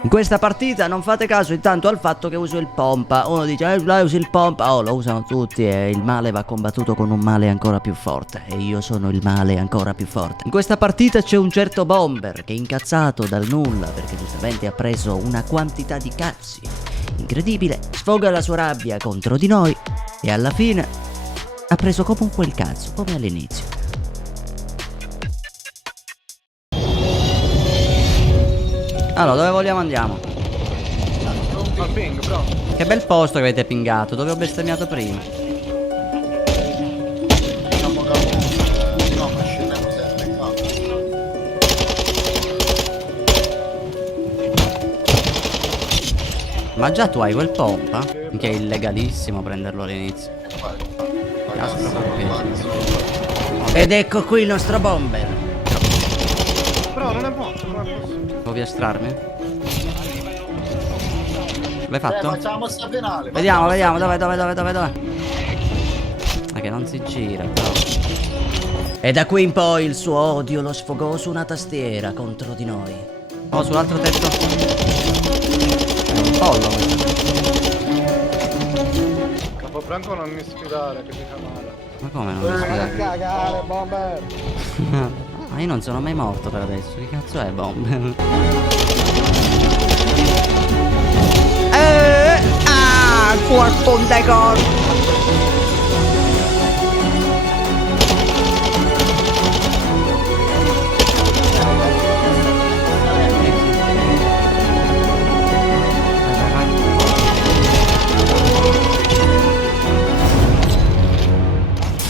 In questa partita non fate caso intanto al fatto che uso il pompa. Uno dice, usi il pompa. Oh, lo usano tutti e il male va combattuto con un male ancora più forte. E io sono il male ancora più forte. In questa partita c'è un certo Bomber che è incazzato dal nulla perché giustamente ha preso una quantità di cazzi incredibile. Sfoga la sua rabbia contro di noi e alla fine ha preso comunque il cazzo, come all'inizio. Allora, dove vogliamo andiamo? Al ping, bro. Che bel posto che avete pingato, dove ho bestemmiato prima. Diciamo che no, ma scendiamo sempre qua. Ma già tu hai quel pompa? Che è illegalissimo prenderlo all'inizio. Ed ecco qui il nostro Bomber. Bro, non è morto, non è possibile. Vuoi estrarmi? L'hai fatto? Facciamo la mossa finale. Vediamo, dove? Ma che non si gira, però. E da qui in poi il suo odio lo sfogò su una tastiera contro di noi. Oh, sull'altro tetto. È un pollo questo. Capobranco non mi sfidare che ti fa male. Ma come non mi sfidare? Cagare, bomber. Ma io non sono mai morto per adesso. Che cazzo è Bomber? Corpo de gol.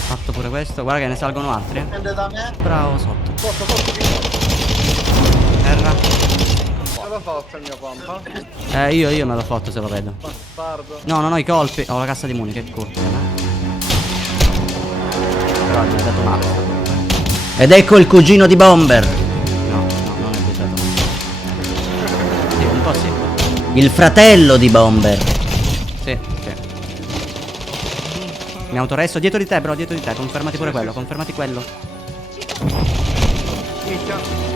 Fatto pure questo. Guarda che ne salgono altri. Prende da me. Bravo sotto. Sotto, Terra. ce l'ho fatto il mio pompa. Io me l'ho fatto se lo vedo. Bastardo. No, non ho i colpi. Ho la cassa di muni, che culo. Però è buttato male. Ed ecco il cugino di Bomber. No, non è buttato male. Sì, un po' sì. Il fratello di Bomber. Sì. Mi autoresto dietro di te, bro, dietro di te. Confermati pure quello, confermati quello. Minchia.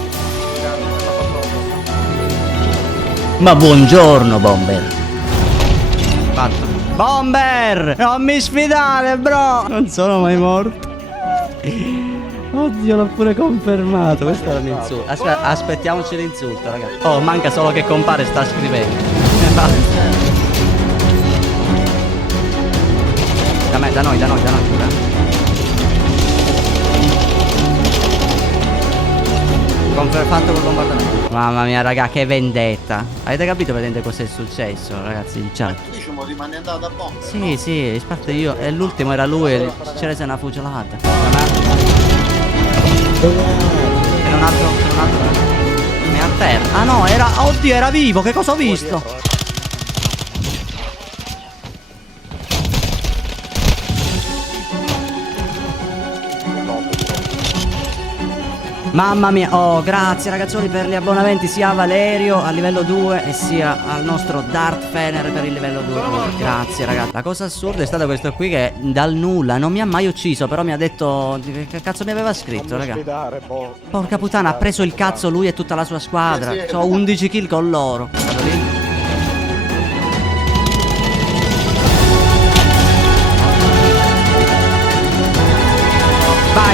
Ma buongiorno, Bomber. Fatto. Bomber! Non mi sfidare, bro! Non sono mai morto. Oddio, l'ho pure confermato. Questo era un insulto. Aspettiamoci l'insulto, ragazzi. Oh, manca solo che compare, sta scrivendo. Da noi pure. Fatto col bombardamento. Mamma mia, raga, che vendetta. Avete capito vedete cos'è successo, ragazzi, in chat? Tu dici, mo rimane andato a bomba. Sì, sparte io. E l'ultimo era lui e ci rese una fucilata. E un altro. Mi è a terra. Ah no, era. Oddio, era vivo, che cosa ho visto? Mamma mia, oh grazie ragazzoli per gli abbonamenti sia a Valerio al livello 2 e sia al nostro Darth Fener per il livello 2. Grazie ragazzi. La cosa assurda è stata questo qui che dal nulla non mi ha mai ucciso, però mi ha detto che cazzo mi aveva scritto, raga. Porca puttana, ha preso il cazzo lui e tutta la sua squadra. Ho 11 kill con loro. Vado lì.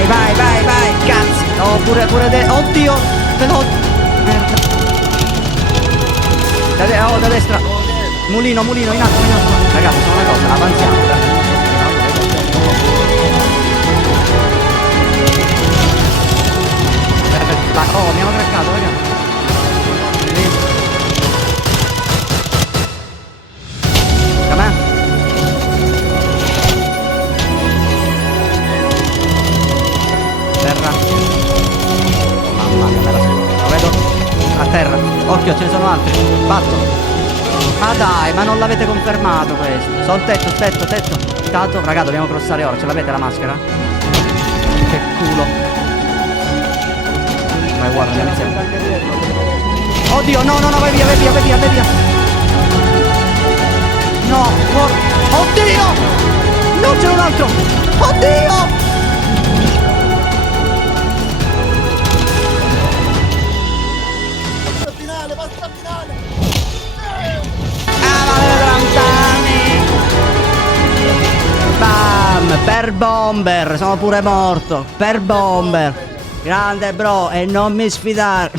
Vai, cazzo. Oh, pure oddio, veloce. Merda. Da destra. Mulino, in alto. Ragazzi, sono una cosa, avanziamo. Oh, mi hanno craccato, ragazzi. Com'è? Terra. Mamma mia, me la scuola. Lo vedo? A terra. Occhio, ce ne sono altri. Batto. Ma dai, ma non l'avete confermato questo. Sono tetto. Stato. Raga, dobbiamo crossare ora. Ce l'avete la maschera? Che culo. Vai, guarda, andiamo insieme. Oddio, no, vai via. No, oddio! No, c'è un altro! Oddio! Basta finale. Per bomber, sono pure morto. Per bomber. Grande bro, e non mi sfidare.